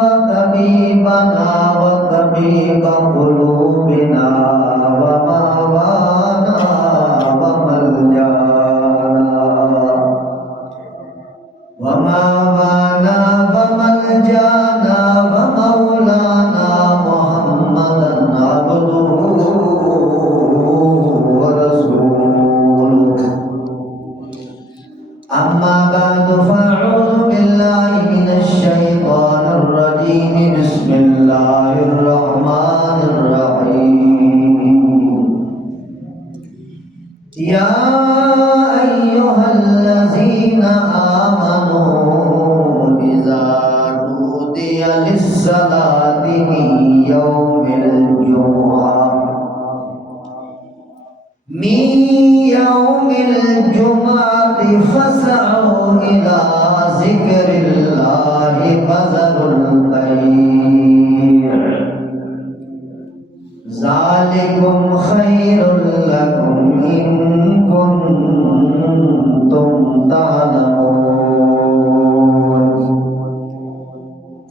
وطبيبنا وطبيب قلوبنا ومأوانا وملجانا ومولانا محمدا عبده ورسوله. أما بعد فأعوذ بالله من الشيطان الرجيم. بسم الله الرحمن الرحيم. يا أيها الذين آمنوا إذا نودي للصلاة من يوم الجمعة فاسعوا إلى ذكر الله وذروا البيع ذلكم خير لكم إن كنتم تعلمون.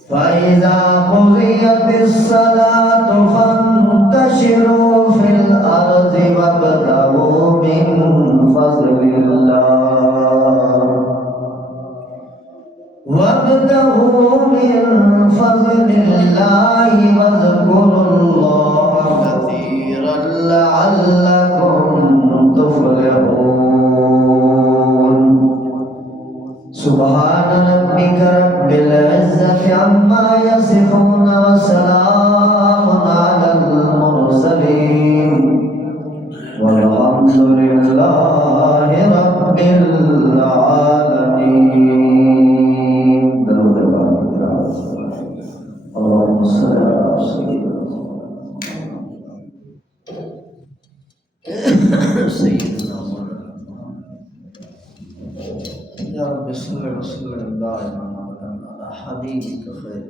فإذا قضيت الصلاة فانتشروا في الأرض وابتغوا من فضل الله واذكروا الله كثيرا لعلكم تفلحون. سبحان ربك رب العزة عما يصفون وسلام على المرسلين والحمد لله رب العالمين. اللهم صل على سيدنا يا رب صل وسلم دائما على حبيبك خير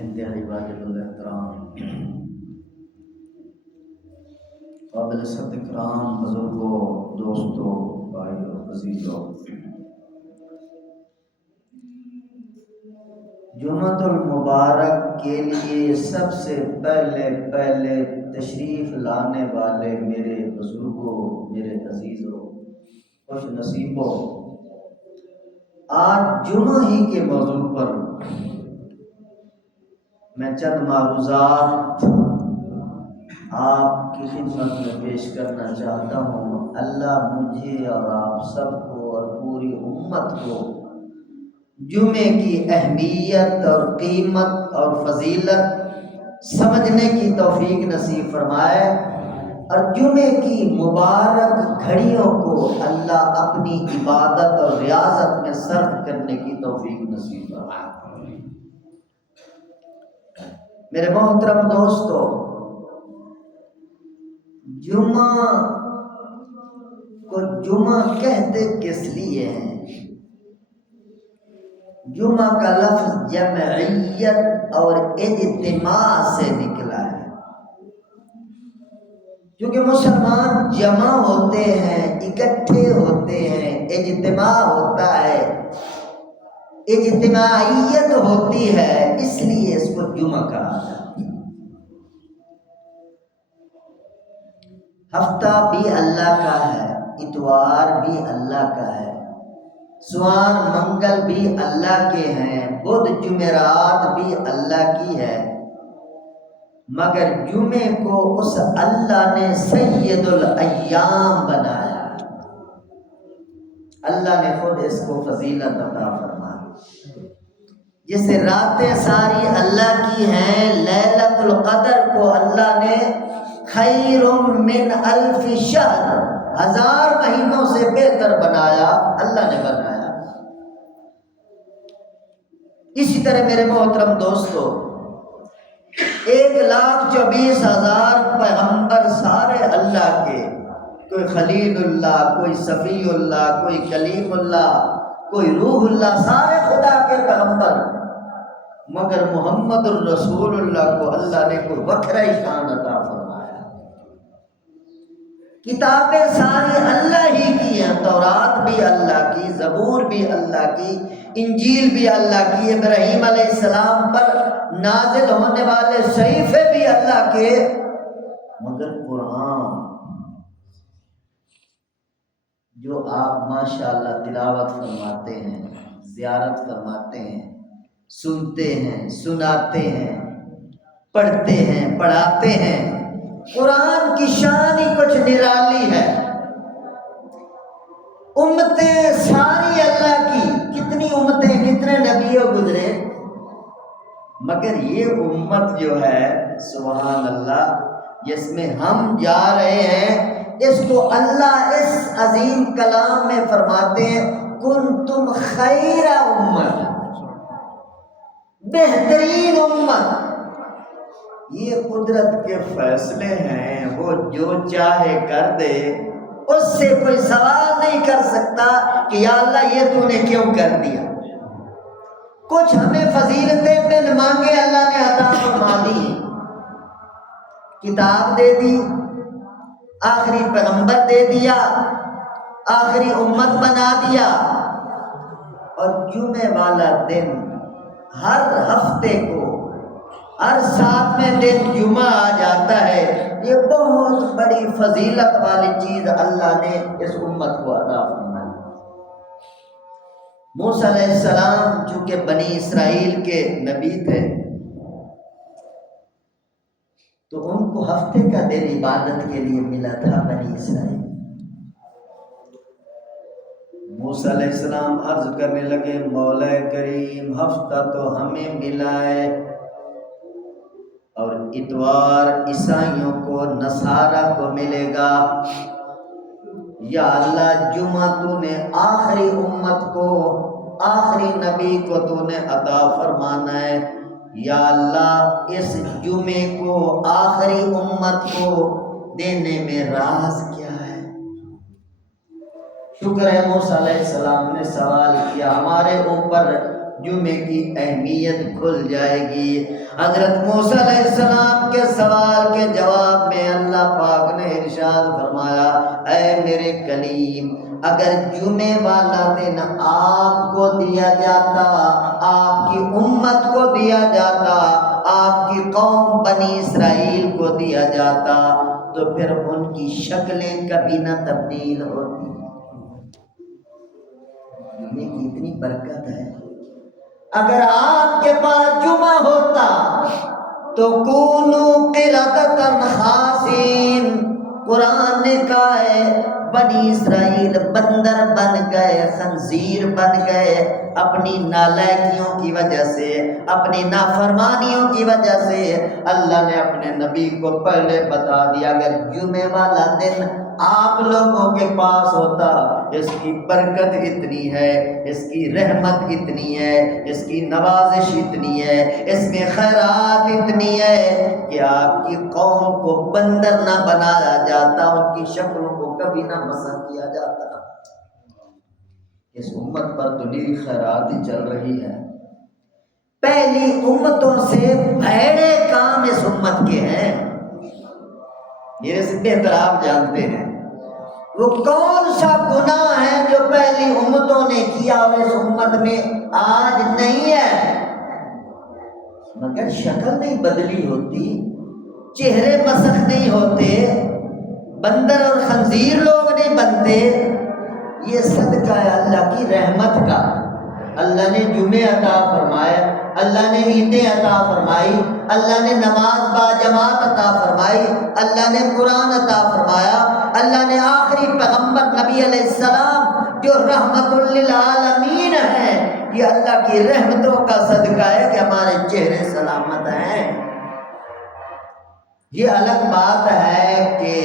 انتہائی واجب الاحترام قابل صد اکرام بزرگوں، دوستوں، بھائیوں، عزیزوں، جمعۃ المبارک کے لیے سب سے پہلے تشریف لانے والے میرے بزرگوں، میرے عزیزوں، خوش نصیبوں، آج جمعہ ہی کے موضوع پر میں چند معروضات آپ کی خدمت میں پیش کرنا چاہتا ہوں۔ اللہ مجھے اور آپ سب کو اور پوری امت کو جمعے کی اہمیت اور قیمت اور فضیلت سمجھنے کی توفیق نصیب فرمائے، اور جمعے کی مبارک گھڑیوں کو اللہ اپنی عبادت اور ریاضت میں صرف کرنے کی توفیق نصیب فرمائے۔ میرے محترم دوستو، جمعہ کو جمعہ کہتے کس لیے ہیں؟ جمعہ کا لفظ جمعیت اور اجتماع سے نکلا ہے، کیونکہ مسلمان جمع ہوتے ہیں، اکٹھے ہوتے ہیں، اجتماع ہوتا ہے، اجتماعیت ہوتی ہے، اس لیے اس کو جمعہ کہا جاتا ہے۔ ہفتہ بھی اللہ کا ہے، اتوار بھی اللہ کا ہے، سوار منگل بھی اللہ کے ہیں، بدھ جمعرات بھی اللہ کی ہے، مگر جمعے کو اس اللہ نے سید الایام بنایا۔ اللہ نے خود اس کو فضیلت عطا فرمائی۔ جیسے راتیں ساری اللہ کی ہیں، لیلۃ القدر کو اللہ نے خیر من الف شہر، 1000 مہینوں سے بہتر بنایا، اللہ نے بنایا۔ اسی طرح میرے محترم دوستو، 1,24,000 پیغمبر سارے اللہ کے، کوئی خلیل اللہ، کوئی صفی اللہ، کوئی کلیم اللہ، کوئی روح اللہ، سارے خدا کے پیغمبر، مگر محمد الرسول اللہ کو اللہ نے کوئی وکھرا شان عطا فرمایا۔ کتابیں ساری اللہ ہی کی ہیں، تورات بھی اللہ کی، زبور بھی اللہ کی، انجیل بھی اللہ کی، ابراہیم علیہ السلام پر نازل ہونے والے صحیفے بھی اللہ کے، مگر قرآن جو آپ ماشاءاللہ تلاوت فرماتے ہیں، زیارت فرماتے ہیں، سنتے ہیں، سناتے ہیں، پڑھتے ہیں، پڑھاتے ہیں، قرآن کی شان ہی کچھ نرالی ہے۔ امتیں ساری اللہ کی، کتنی امتیں، کتنے نبیوں گزرے، مگر یہ امت جو ہے سبحان اللہ جس میں ہم جا رہے ہیں، اس کو اللہ اس عظیم کلام میں فرماتے ہیں کنتم خیر امت، بہترین امت۔ یہ قدرت کے فیصلے ہیں، وہ جو چاہے کر دے، اس سے کوئی سوال نہیں کر سکتا کہ یا اللہ یہ تو نے کیوں کر دیا۔ کچھ ہمیں فضیلتیں بن مانگے اللہ نے عطا فرما دی، کتاب دے دی، آخری پیغمبر دے دیا، آخری امت بنا دیا، اور جمعے والا دن ہر ہفتے کو ہر 7ویں دن جمعہ آ جاتا ہے، یہ بہت بڑی فضیلت والی چیز اللہ نے اس امت کو عطا فرمائی۔ موسیٰ علیہ السلام چونکہ بنی اسرائیل کے نبی تھے تو ان کو ہفتے کا دن عبادت کے لیے ملا تھا بنی اسرائیل۔ موسیٰ علیہ السلام عرض کرنے لگے مولا کریم ہفتہ تو ہمیں ملا ہے، اور اتوار عیسائیوں کو، نصارہ کو ملے گا، یا اللہ جمعہ تو نے آخری امت کو، آخری نبی کو تو نے عطا فرمانا ہے، یا اللہ اس جمعے کو آخری امت کو دینے میں راز کیا ہے؟ شکر ہے موسیٰ علیہ السلام نے سوال کیا، ہمارے اوپر جمعے کی اہمیت کھل جائے گی۔ حضرت موسیٰ علیہ السلام کے سوال کے جواب میں اللہ پاک نے ارشاد فرمایا اے میرے کلیم، اگر جمعے والا دن آپ کو دیا جاتا، آپ کی امت کو دیا جاتا، آپ کی قوم بنی اسرائیل کو دیا جاتا تو پھر ان کی شکلیں کبھی نہ تبدیل ہوتی۔ جمعے کی اتنی برکت ہے، اگر آپ کے پاس جمعہ ہوتا تو کونو قردۃ خاسئین، قرآن نے کہا ہے بنی اسرائیل بندر بن گئے، خنزیر بن گئے، اپنی نالائکیوں کی وجہ سے، اپنی نافرمانیوں کی وجہ سے۔ اللہ نے اپنے نبی کو پہلے بتا دیا اگر جمعے والا دن آپ لوگوں کے پاس ہوتا، اس کی برکت اتنی ہے، اس کی رحمت اتنی ہے، اس کی نوازش اتنی ہے، اس میں خیرات اتنی ہے کہ آپ کی قوم کو بندر نہ بنایا جاتا، ان کی شکلوں کو کبھی نہ مسخ کیا جاتا۔ اس امت پر تو نیری خیرات ہی چل رہی ہے۔ پہلی امتوں سے بھیڑے کام اس امت کے ہیں، میرے سے بہتر آپ جانتے ہیں وہ کون سا گناہ ہے جو پہلی امتوں نے کیا اور اس امت میں آج نہیں ہے، مگر شکل نہیں بدلی ہوتی، چہرے مسخ نہیں ہوتے، بندر اور خنزیر لوگ نہیں بنتے۔ یہ صدقہ ہے اللہ کی رحمت کا۔ اللہ نے جمعے عطا فرمائے، اللہ نے عیدیں عطا فرمائی، اللہ نے نماز با جماعت عطا فرمائی، اللہ نے قرآن عطا فرمایا، اللہ نے آخری پیغمبر نبی علیہ السلام جو رحمت للعالمین ہے، یہ اللہ کی رحمتوں کا صدقہ ہے کہ ہمارے چہرے سلامت ہیں۔ یہ الگ بات ہے کہ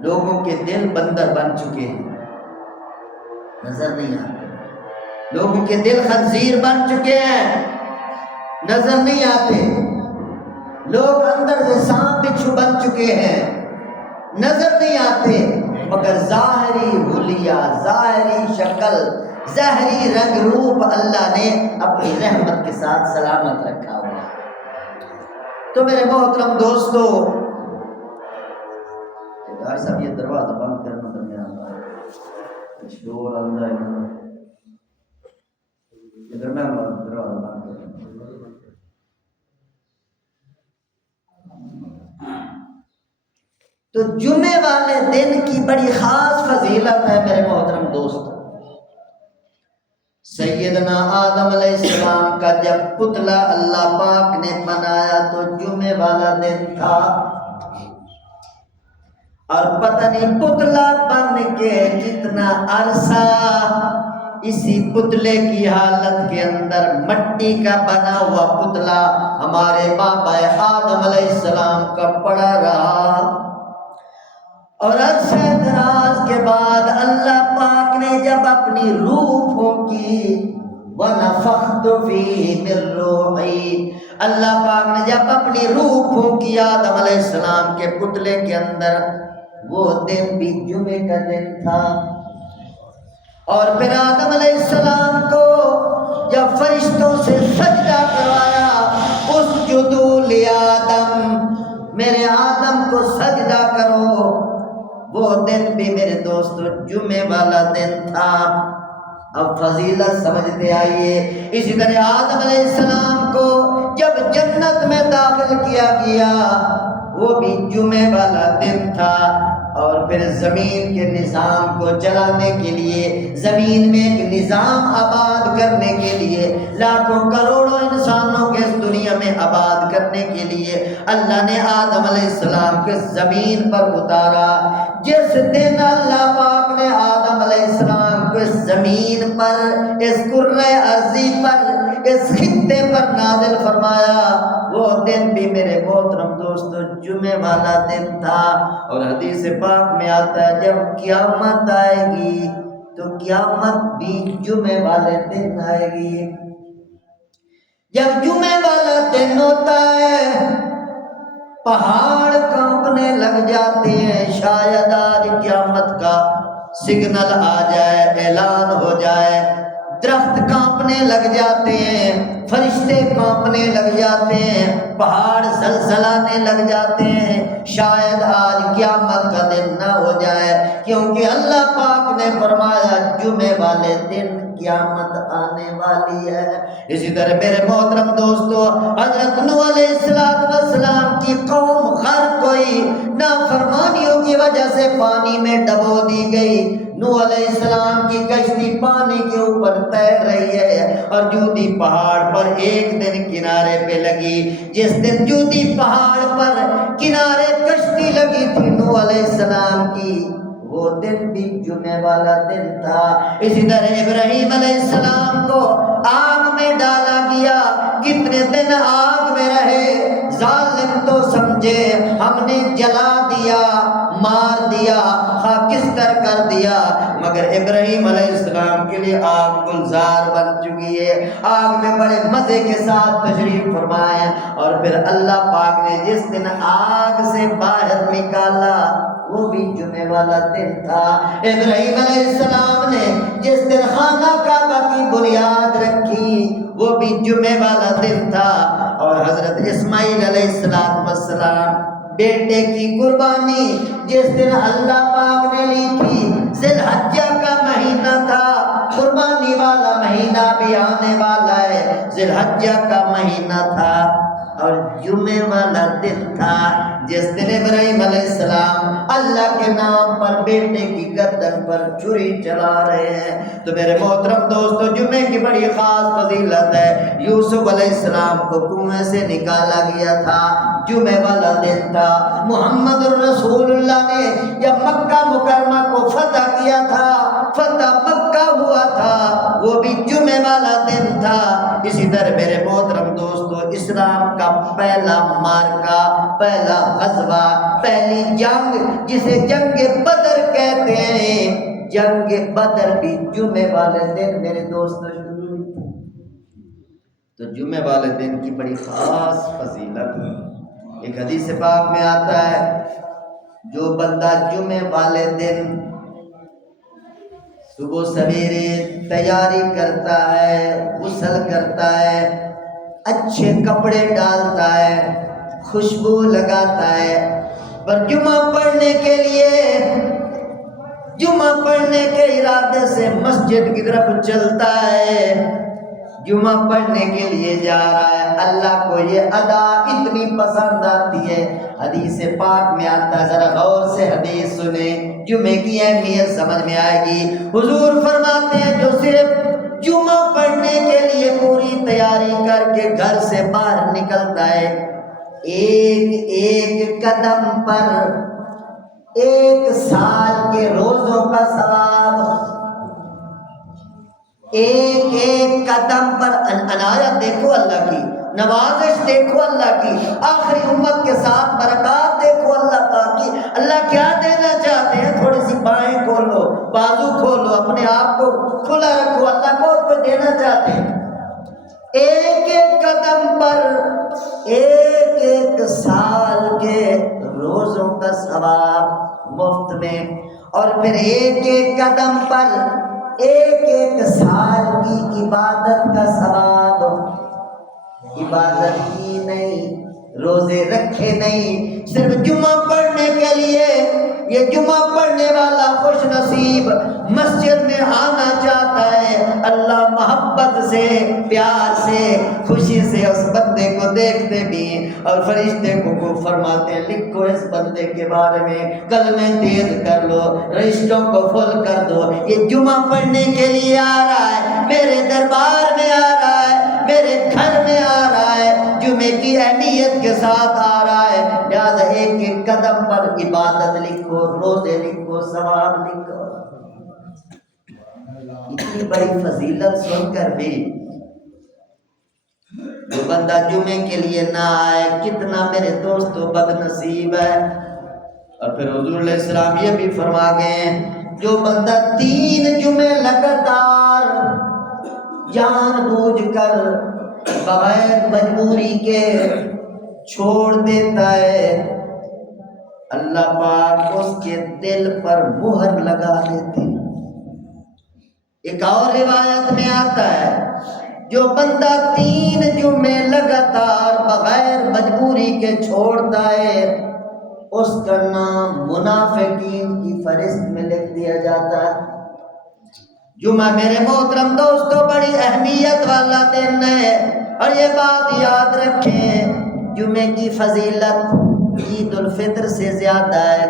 لوگوں کے دل بندر بن چکے ہیں، نظر نہیں آتے، لوگوں کے دل خنزیر بن چکے ہیں، نظر نہیں آتے، لوگ اندر سے سانپ بچھو بن چکے ہیں، نظر نہیں آتے، مگر ظاہری حلیہ، ظاہری شکل، ظاہری رنگ روپ اللہ نے اپنی رحمت کے ساتھ سلامت رکھا ہوا۔ تو میرے محترم دوستو، یار صاحب یہ دروازہ بند کرنا درمیان کا شور آندہ ہے ادھر میں دروازہ بند کرنا. تو جمعے والے دن کی بڑی خاص فضیلت ہے میرے محترم دوست. سیدنا آدم علیہ السلام کا جب پتلا اللہ پاک نے بنایا تو جمعے والا دن تھا، اور پتہ نہیں پتلا بن کے کتنا عرصہ اسی پتلے کی حالت کے اندر مٹی کا بنا ہوا پتلا ہمارے بابا آدم علیہ السلام کا پڑا رہا. اور عرصہ دراز کے بعد اللہ پاک نے جب اپنی روح پھونکی وَنَفَخْتُ فِيهِ مِن رُّوحِي، اللہ پاک نے جب اپنی روح پھونکی آدم علیہ السلام کے پتلے کے اندر، وہ دن بھی جمعے کا دن تھا. اور پھر آدم علیہ السلام کو جب فرشتوں سے سجدہ کروایا، اسجدوا لآدم، میرے آدم کو سجدہ کرو، وہ دن بھی میرے دوستو جمعے والا دن تھا. اب فضیلت سمجھتے آئیے. اسی طرح آدم علیہ السلام کو جب جنت میں داخل کیا گیا وہ بھی جمعے والا دن تھا. اور پھر زمین کے نظام کو چلانے کے لیے، زمین میں ایک نظام آباد کرنے کے لیے، لاکھوں کروڑوں انسانوں کے اس دنیا میں آباد کرنے کے لیے اللہ نے آدم علیہ السلام کے زمین پر اتارا. جس دن اللہ پاک نے آدم علیہ السلام کو اس زمین پر، اس کرۂ ارضی پر، اس خطے پر نازل فرمایا، وہ دن بھی میرے محترم دوستو جمعے والا دن تھا. اور حدیث پاک میں آتا ہے جب قیامت آئے گی تو قیامت بھی جمعے والے دن آئے گی. جب جمعے والا دن ہوتا ہے پہاڑ کانپنے لگ جاتے ہیں، شاید آج قیامت کا سگنل آ جائے، اعلان ہو جائے. درخت کانپنے لگ جاتے ہیں، فرشتے کانپنے لگ جاتے ہیں، پہاڑ زلزلانے لگ جاتے ہیں. شاید آج قیامت کا دن نہ ہو جائے، کیونکہ اللہ پاک نے فرمایا جمعے والے دن قیامت آنے والی ہے. اسی طرح میرے محترم دوستو حضرت نوح علیہ السلام کی قوم ہر کوئی نافرمانیوں کی وجہ سے پانی میں ڈبو دی گئی. نوح علیہ السلام کی کشتی پانی کے اوپر تیر رہی ہے، اور جودی پہاڑ پر ایک دن کنارے پہ لگی. جس دن جودی پہاڑ پر کنارے کشتی لگی تھی نوح علیہ السلام کی، وہ دن بھی جمعے والا دن تھا. اسی طرح ابراہیم علیہ السلام کو آگ میں ڈالا گیا، کتنے دن آگ میں رہے. ظالم تو سمجھے ہم نے جلا دیا، مار دیا، خاکستر کر دیا، مگر ابراہیم علیہ السلام کے لیے آگ گلزار بن چکی ہے. آگ میں بڑے مزے کے ساتھ تشریف فرمائے. اور پھر اللہ پاک نے جس دن آگ سے باہر نکالا وہ بھی جمعے والا دن تھا. ابراہیم علیہ السلام نے جس دن خانہ کعبہ کی بنیاد رکھی وہ بھی جمعے والا دن تھا. اور حضرت اسماعیل علیہ السلام بیٹے کی قربانی جس دن اللہ پاک نے لی تھی، ذی الحجہ کا مہینہ تھا، قربانی والا مہینہ بھی آنے والا ہے، ذی الحجہ کا مہینہ تھا اور جمعے والا دن تھا. جس دن ابراہیم علیہ السلام اللہ کے نام پر بیٹے کی گردن پر چھری چلا رہے ہیں. تو میرے محترم دوستو جمعے کی بڑی خاص فضیلت ہے. یوسف علیہ السلام کو کنویں سے نکالا گیا تھا، جمعے والا دن تھا. محمد الرسول اللہ نے جب مکہ مکرمہ کو فتح کیا تھا، فتح مکہ ہوا تھا، وہ بھی جمعے والا دن تھا. اسی طرح میرے محترم دوستو اسلام کا پہلا مارکہ، پہلا غزوہ، پہلی جنگ جسے جنگ بدر کہتے ہیں، جنگ بدر بھی جمعے والے دن میرے دوستو شروع ہوئی تھی. تو جمعے والے دن کی بڑی خاص فضیلت ہے. ایک حدیث پاک میں آتا ہے جو بندہ جمعے والے دن صبح سویرے تیاری کرتا ہے، غسل کرتا ہے، اچھے کپڑے ڈالتا ہے، خوشبو لگاتا ہے، پر جمعہ پڑھنے کے لیے، جمعہ پڑھنے کے ارادے سے مسجد کی طرف چلتا ہے، جمعہ پڑھنے کے لیے جا رہا ہے، اللہ کو یہ ادا اتنی پسند آتی ہے۔ حدیث پاک میں آتا ہے، ذرا غور سے حدیث سنیں، جمعے کی اہمیت سمجھ میں آئے گی۔ حضور فرماتے ہیں جو صرف جمعہ پڑھنے کے لیے پوری تیاری کر کے گھر سے باہر نکلتا ہے، ایک ایک قدم پر 1 سال کے روزوں کا ثواب، ایک ایک قدم پر عنایت دیکھو اللہ کی، نوازش دیکھو اللہ کی، آخری امت کے ساتھ برکات دیکھو اللہ پاک کی۔ اللہ کیا دینا چاہتے ہیں؟ تھوڑی سی بائیں کھولو، بازو کھولو، اپنے آپ کو کھلا رکھو، اللہ کو دینا چاہتے ہیں۔ ایک ایک قدم پر 1 سال کے روزوں کا ثواب مفت میں، اور پھر ایک ایک قدم پر 1 سال کی عبادت کا ثواب۔ عبادت کی نہیں، روزے رکھے نہیں، صرف جمعہ پڑھنے کے لیے۔ یہ جمعہ پڑھنے والا خوش نصیب مسجد میں آنا چاہتا ہے، اللہ محبت سے، پیار سے، خوشی سے اس بندے کو دیکھتے بھی ہیں، اور فرشتے کو فرماتے ہیں لکھو اس بندے کے بارے میں، کلمے تیز کر لو، رشتوں کو فل کر دو۔ یہ جمعہ پڑھنے کے لیے آ رہا ہے، میرے دربار میں آ رہا ہے، میرے گھر میں آ رہا ہے، جمعے کی اہمیت کے ساتھ آ رہا ہے، لہذا ایک ایک قدم پر عبادت لکھو، روزے لکھو، ثواب لکھو۔ اتنی بڑی فضیلت سن کر بھی جو بندہ جمعے کے لیے نہ آئے، کتنا میرے دوستو بد نصیب ہے۔ اور پھر حضور علیہ السلام یہ بھی فرما گئے ہیں، جو بندہ 3 جمعے لگاتار جان بوجھ کر بغیر مجبوری کے چھوڑ دیتا ہے، اللہ پاک اس کے دل پر مہر لگا دیتے ہیں۔ ایک اور روایت میں آتا ہے، جو بندہ 3 جمعے لگاتار بغیر مجبوری کے چھوڑتا ہے، اس کا نام منافقین کی فہرست میں لکھ دیا جاتا ہے۔ جمعہ میرے محترم دوستو بڑی اہمیت والا دن ہے، اور یہ بات یاد رکھیں، جمعے کی فضیلت عید الفطر سے زیادہ ہے،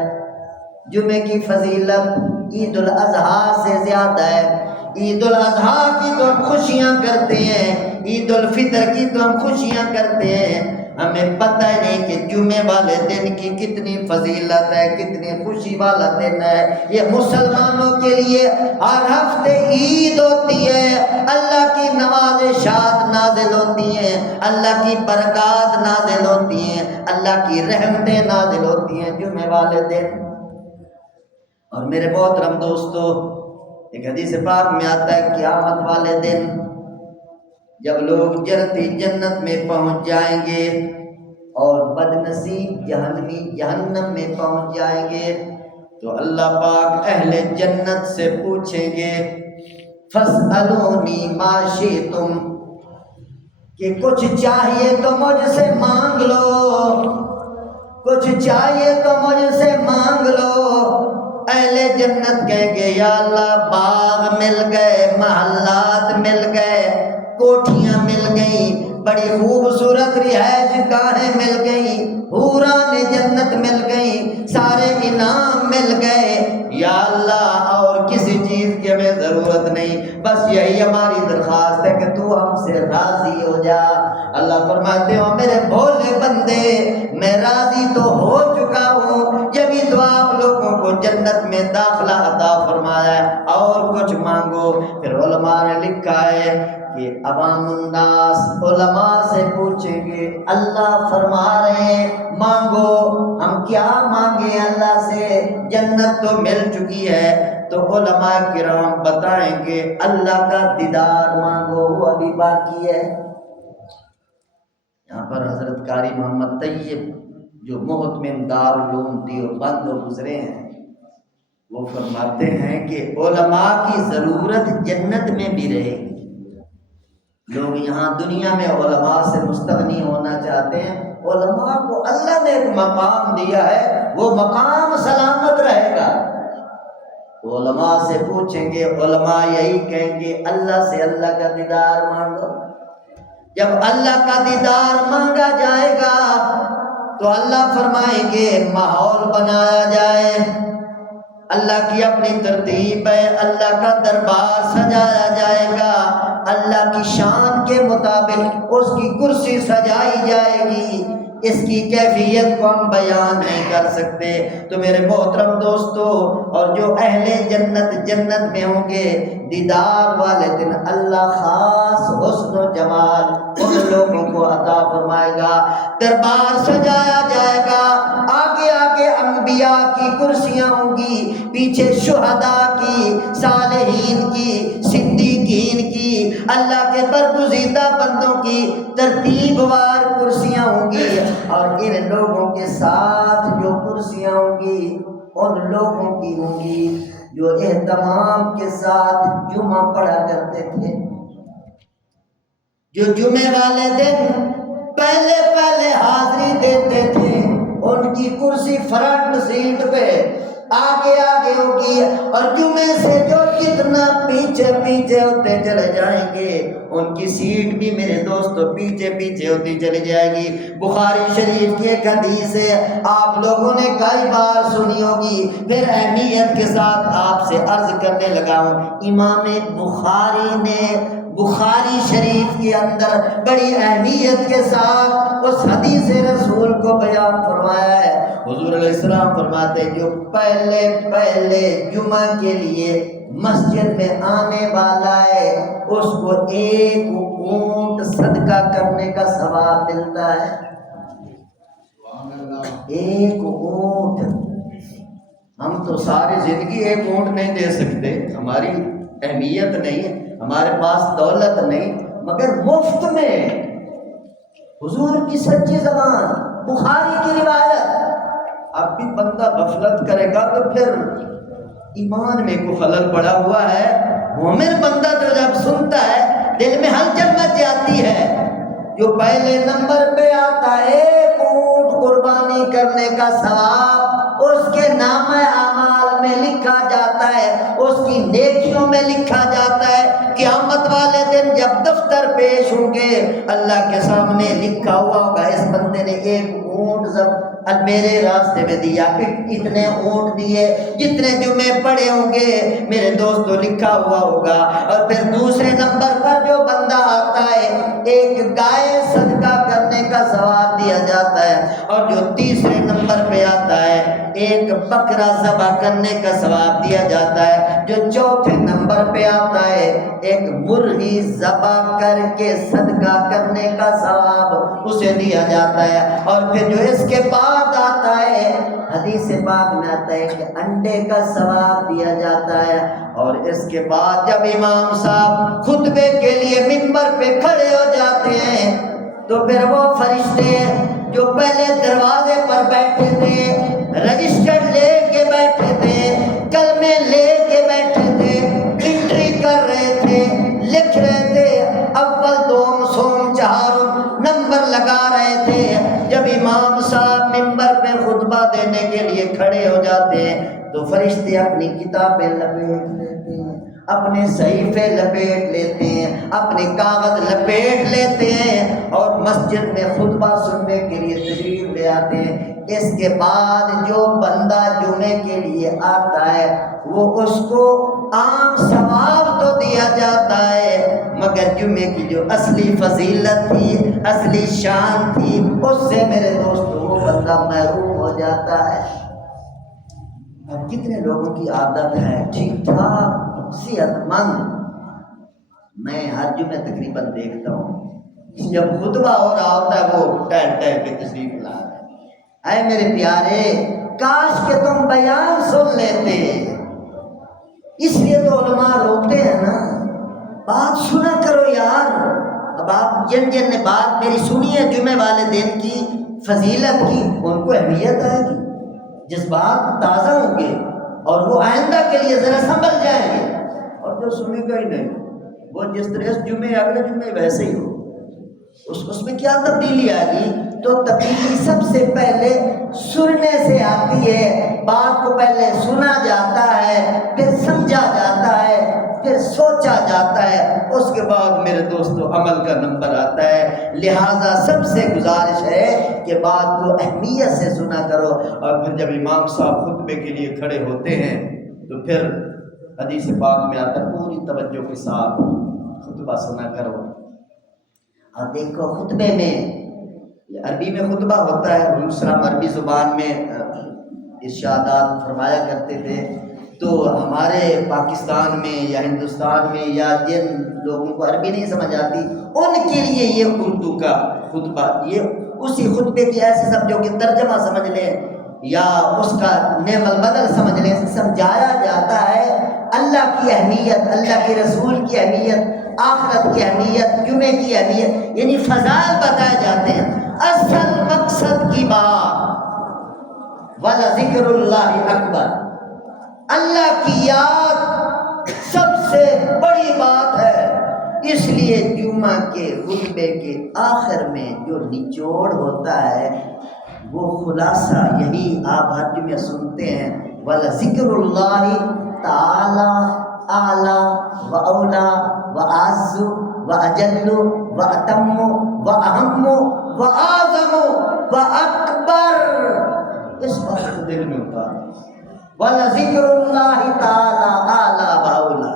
جمعے کی فضیلت عید الاضحیٰ سے زیادہ ہے۔ عید الاضحیٰ کی تو ہم خوشیاں کرتے ہیں، عید الفطر کی تو ہم خوشیاں کرتے ہیں، ہمیں پتہ ہی نہیں کہ جمعے والے دن کی کتنی فضیلت ہے، کتنی خوشی والا دن ہے۔ یہ مسلمانوں کے لیے ہر ہفتے عید ہوتی ہے، اللہ کی نوازشات نازل ہوتی ہیں، اللہ کی برکات نازل ہوتی ہیں، اللہ کی رحمتیں نازل ہوتی ہیں جمعے والے دن۔ اور میرے محترم دوستو، ایک حدیث پاک میں آتا ہے قیامت والے دن جب لوگ جنتی جنت میں پہنچ جائیں گے اور بدنصیب جہنمی جہنم میں پہنچ جائیں گے، تو اللہ پاک اہل جنت سے پوچھیں گے فَاسْأَلُونِي مَا شِئْتُمْ، کہ کچھ چاہیے تو مجھ سے مانگ لو، کچھ چاہیے تو مجھ سے مانگ لو۔ اہل جنت کہیں گے یا اللہ باغ مل گئے، محلات مل گئے، کوٹھیاں مل گئیں، بڑی خوبصورت رہائش گاہیں مل گئیں، حوران جنت مل گئیں، سارے انعام مل گئے، یا اللہ اور کسی چیز کی ہمیں ضرورت نہیں، بس یہی ہماری درخواست ہے کہ تو ہم سے راضی ہو جا۔ اللہ فرماتے ہو میرے بھولے بندے، میں راضی تو ہو چکا ہوں، یہی تو آپ لوگوں کو جنت میں داخلہ عطا فرمایا ہے، اور کچھ مانگو۔ پھر علماء نے لکھا ہے کہ عوام الناس علماء سے پوچھیں گے اللہ فرما رہے ہیں مانگو، ہم کیا مانگے اللہ سے، جنت تو مل چکی ہے، تو علماء کرام بتائیں گے اللہ کا دیدار مانگو، وہ ابھی باقی ہے۔ یہاں پر حضرت قاری محمد طیب جو محتمم دارالعلوم دیوبند گزرے ہیں، وہ فرماتے ہیں کہ علماء کی ضرورت جنت میں بھی رہے گی۔ لوگ یہاں دنیا میں علماء سے مستغنی ہونا چاہتے ہیں، علماء کو اللہ نے ایک مقام دیا ہے، وہ مقام سلامت رہے گا۔ تو علماء سے پوچھیں گے، علماء یہی کہیں گے اللہ سے اللہ کا دیدار مانگو۔ جب اللہ کا دیدار مانگا جائے گا تو اللہ فرمائیں گے ماحول بنایا جائے، اللہ کی اپنی ترتیب ہے، اللہ کا دربار سجایا جائے گا، اللہ کی شان کے مطابق اس کی کرسی سجائی جائے گی۔ اس کی کیفیت کو ہم بیان نہیں کر سکتے۔ تو میرے محترم دوستو، اور جو اہل جنت جنت میں ہوں گے، دیدار والے دن اللہ خاص حسن و جمال ان لوگوں کو عطا فرمائے گا، دربار سجایا جائے گا، آگے آگے انبیاء کی کرسیاں ہوں گی، پیچھے شہداء کی، صالحین کی، صدیقین کی، اللہ کے برگزیدہ بندوں کی ترتیب وار کرسیاں ہوں گی، اور ان لوگوں کے ساتھ جو کرسیاں ہوں گی ان لوگوں کی ہوں گی جو اہتمام کے ساتھ جمعہ پڑھا کرتے تھے، جو جمعے والے دن پہلے حاضری دیتے تھے، ان کی کرسی فرنٹ سیٹ پہ آگے آگے ہوگی، اور جمعے سے جو جتنا پیچھے ہوتے چلے جائیں گے ان کی سیٹ بھی میرے دوستو پیچھے ہوتی چلی جائے گی۔ بخاری شریف کی ایک حدیث ہے، آپ لوگوں نے کئی بار سنی ہوگی، پھر اہمیت کے ساتھ آپ سے عرض کرنے لگا ہوں۔ امام بخاری نے بخاری شریف کے اندر بڑی اہمیت کے ساتھ اس حدیث رسول کو بیان فرمایا ہے۔ حضور علیہ السلام فرماتے ہیں جو پہلے جمعہ کے لیے مسجد میں آنے والا ہے اس کو ایک اونٹ صدقہ کرنے کا ثواب ملتا ہے۔ ایک اونٹ، ہم تو ساری زندگی ایک اونٹ نہیں دے سکتے، ہماری اہمیت نہیں ہے، ہمارے پاس دولت نہیں، مگر مفت میں حضور کی سچی زبان، بخاری کی روایت۔ اب بھی بندہ غفلت کرے گا تو پھر ایمان میں کوئی خلل پڑا ہوا ہے۔ مومن بندہ جو جب سنتا ہے دل میں ہلچل مچ جاتی ہے۔ جو پہلے نمبر پہ آتا ہے ایک اونٹ قربانی کرنے کا ثواب اس کے نامہ اعمال میں لکھا جاتا ہے، اس کی نیکیوں میں لکھا جاتا ہے۔ قیامت والے دن جب دفتر پیش ہوں گے اللہ کے سامنے لکھا ہوا ہوگا اس بندے نے ایک اونٹ میرے راستے میں دیا، اتنے اونٹ دیے جتنے جمعے پڑے ہوں گے میرے دوستوں لکھا ہوا ہوگا۔ اور پھر دوسرے نمبر پر جو بندہ آتا ہے ایک گائے صدقہ کرنے کا ثواب دیا جاتا ہے، اور جو تیسرے نمبر پہ آتا ہے ایک بکرا ذبح کرنے کا ثواب دیا جاتا ہے، جو چوتھے نمبر پہ آتا ہے ایک مرغی ذبح کر کے صدقہ کرنے کا ثواب اسے دیا جاتا ہے، اور پھر جو اس کے بعد آتا ہے حدیث پاک میں آتا ہے کہ انڈے کا ثواب دیا جاتا ہے۔ اور اس کے بعد جب امام صاحب خطبے کے لیے منبر پہ کھڑے ہو جاتے ہیں تو پھر وہ فرشتے جو پہلے دروازے پر بیٹھے تھے، رجسٹر لے کے بیٹھے تھے، کلمے لے کے بیٹھے تھے، انٹری کر رہے تھے، لکھ رہے تھے، اول دوم سوم چہارم نمبر لگا رہے تھے، جب امام صاحب منبر پہ خطبہ دینے کے لیے کھڑے ہو جاتے ہیں تو فرشتے اپنی کتابیں لپیٹ لیتے ہیں، اپنے صحیفے لپیٹ لیتے ہیں، اپنے کاغذ لپیٹ لیتے ہیں، اور مسجد میں خطبہ سننے کے لیے تشریف لے آتے ہیں۔ اس کے بعد جو بندہ جمعے کے لیے آتا ہے وہ اس کو عام ثواب تو دیا جاتا ہے، مگر جمعے کی جو اصلی فضیلت تھی، اصلی شان تھی، اس سے میرے دوستوں وہ بندہ محروم ہو جاتا ہے۔ اب کتنے لوگوں کی عادت ہے ٹھیک ٹھاک صحت مند، میں ہر جمعے تقریباً دیکھتا ہوں جب خطبہ ہو رہا ہوتا ہے وہ ٹہل کے تشریف لا رہے ہیں۔ اے میرے پیارے، کاش کہ تم بیان سن لیتے، اس لیے تو علماء روکتے ہیں نا، بات سنا کرو یار۔ اب آپ جن نے بات میری سنی ہے جمعے والے دن کی فضیلت کی، ان کو اہمیت آئے گی، جذبات تازہ ہوں گے، اور وہ آئندہ کے لیے ذرا سنبھل جائیں گے۔ اور جو سنے گا ہی نہیں، وہ جس طرح اس جمعے اگلے جمعے ویسے ہی ہو، اس میں کیا تبدیلی آئے گی؟ تو تبدیلی سب سے پہلے سننے سے آتی ہے۔ بات کو پہلے سنا جاتا ہے، پھر سمجھا جاتا ہے، پھر سوچا جاتا ہے، اس کے بعد میرے دوستو عمل کا نمبر آتا ہے۔ لہٰذا سب سے گزارش ہے کہ بات کو اہمیت سے سنا کرو، اور پھر جب امام صاحب خطبے کے لیے کھڑے ہوتے ہیں تو پھر حدیث پاک میں آتا ہے پوری توجہ کے ساتھ خطبہ سنا کرو۔ اور دیکھو خطبے میں عربی میں خطبہ ہوتا ہے، حضور صلی اللہ علیہ وسلم عربی زبان میں ارشادات فرمایا کرتے تھے، تو ہمارے پاکستان میں یا ہندوستان میں یا جن لوگوں کو عربی نہیں سمجھ آتی ان کے لیے یہ اردو کا خطبہ، یہ اسی خطبے کی ایسے سمجھو کہ ترجمہ سمجھ لیں یا اس کا نعم البدل سمجھ لیں، سمجھایا جاتا ہے اللہ کی اہمیت، اللہ کے رسول کی اہمیت، آخرت کی اہمیت، جمعے کی اہمیت، یعنی فضائل بتائے جاتے ہیں۔ اصل مقصد کی بات وَلَذِكْرُ اللَّهِ اکبر، اللہ کی یاد سب سے بڑی بات ہے۔ اس لیے جمعہ کے خطبے کے آخر میں جو نچوڑ ہوتا ہے وہ خلاصہ یہی آپ ہر جمعہ سنتے ہیں، وَلَذِكْرُ اللَّهِ تَعَالَى أَعْلَى وَأَوْلَى وَأَعَزُّ وَأَجَلُّ وَأَتَمُّ وَأَهَمُّ وَأَعْظَمُ وَأَكْبر۔ اس بات کو دل میں اتار، وَلَذِكْرُ اللَّهِ تَعَالَى أَعْلَى وَأَوْلَى،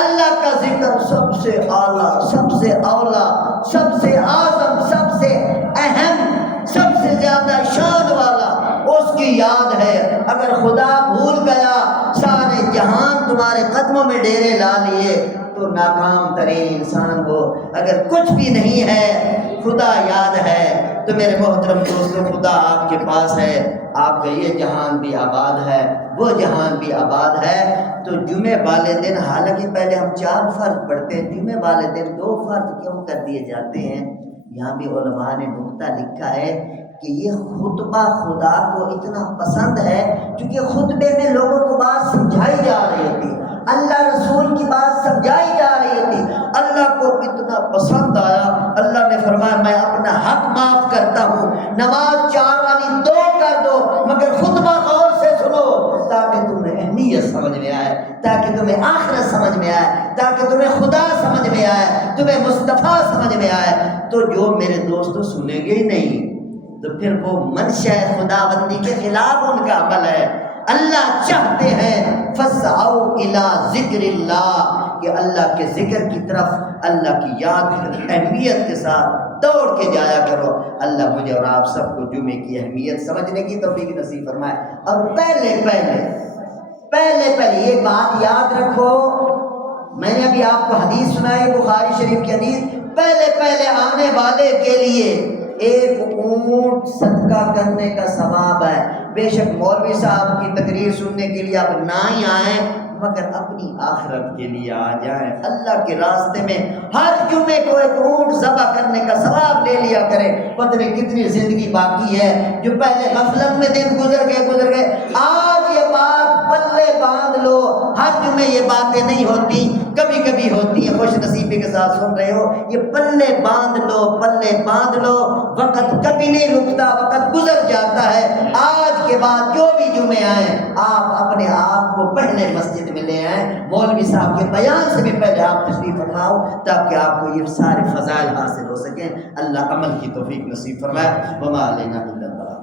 اللہ کا ذکر سب سے اعلیٰ، سب سے اولا، سب سے اعظم، سب سے اہم، سب سے زیادہ شان والا اس کی یاد ہے۔ اگر خدا بھول گیا، سارے جہان تمہارے قدموں میں ڈیرے لا لیے تو ناکام ترین انسان ہو۔ اگر کچھ بھی نہیں ہے، خدا یاد ہے تو میرے محترم دوستو خدا آپ کے پاس ہے، آپ کا یہ جہان بھی آباد ہے، وہ جہان بھی آباد ہے۔ تو جمعے والے دن، حالانکہ پہلے ہم 4 فرض پڑھتے ہیں، جمعے والے دن 2 فرض کیوں کر دیے جاتے ہیں؟ یہاں بھی علماء نے نقطہ لکھا ہے کہ یہ خطبہ خدا کو اتنا پسند ہے کیونکہ خطبے میں لوگوں کو بات سمجھائی جا رہی تھی، اللہ رسول کی بات سمجھائی جا رہی تھی، اللہ کو اتنا پسند آیا، اللہ نے فرمایا میں اپنا حق معاف کرتا ہوں، نماز 4 والی 2 کر دو مگر خطبہ غور سے سنو تاکہ تمہیں اہمیت سمجھ میں آئے، تاکہ تمہیں آخرت سمجھ میں آئے، تاکہ تمہیں خدا سمجھ میں آئے، تمہیں مصطفیٰ سمجھ میں آئے۔ تو جو میرے دوستو سنیں گے ہی نہیں تو پھر وہ منشا خداوندی کے خلاف ان کا عمل ہے۔ اللہ چاہتے ہیں فَاسْعَوْا إِلَىٰ ذِكْرِ اللَّهِ، کہ اللہ کے ذکر کی طرف، اللہ کی یاد کی اہمیت کے ساتھ دوڑ کے جایا کرو۔ اللہ مجھے اور آپ سب کو جمعے کی اہمیت سمجھنے کی توفیق نصیب فرمائے۔ اور پہلے یہ بات یاد رکھو، میں نے ابھی آپ کو حدیث سنائی بخاری شریف کی حدیث، پہلے آنے والے کے لیے 1 اونٹ صدقہ کرنے کا ثواب ہے۔ بے شک مولوی صاحب کی تقریر سننے کے لیے آپ نہ ہی آئیں مگر اپنی آخرت کے لیے آ جائیں، اللہ کے راستے میں ہر جمعے کو 1 اونٹ ذبح کرنے کا ثواب لے لیا کریں۔ پتہ نہیں کتنی زندگی باقی ہے، جو پہلے غفلت میں دن گزر گئے، آج یہ بات پلے باندھ لو۔ ہر جمعے یہ باتیں نہیں ہوتی، کبھی کبھی ہوتی ہیں، خوش نصیبی کے ساتھ سن رہے ہو، یہ پلے باندھ لو، وقت کبھی نہیں رکتا، وقت گزر جاتا ہے۔ آج کے بعد جو بھی جمعے آئیں آپ اپنے آپ کو پہلے مسجد میں لے آئیں، مولوی صاحب کے بیان سے بھی پہلے آپ تشریف فرماؤ تاکہ آپ کو یہ سارے فضائل حاصل ہو سکیں۔ اللہ عمل کی توفیق نصیب فرمائے۔ وما علینا الا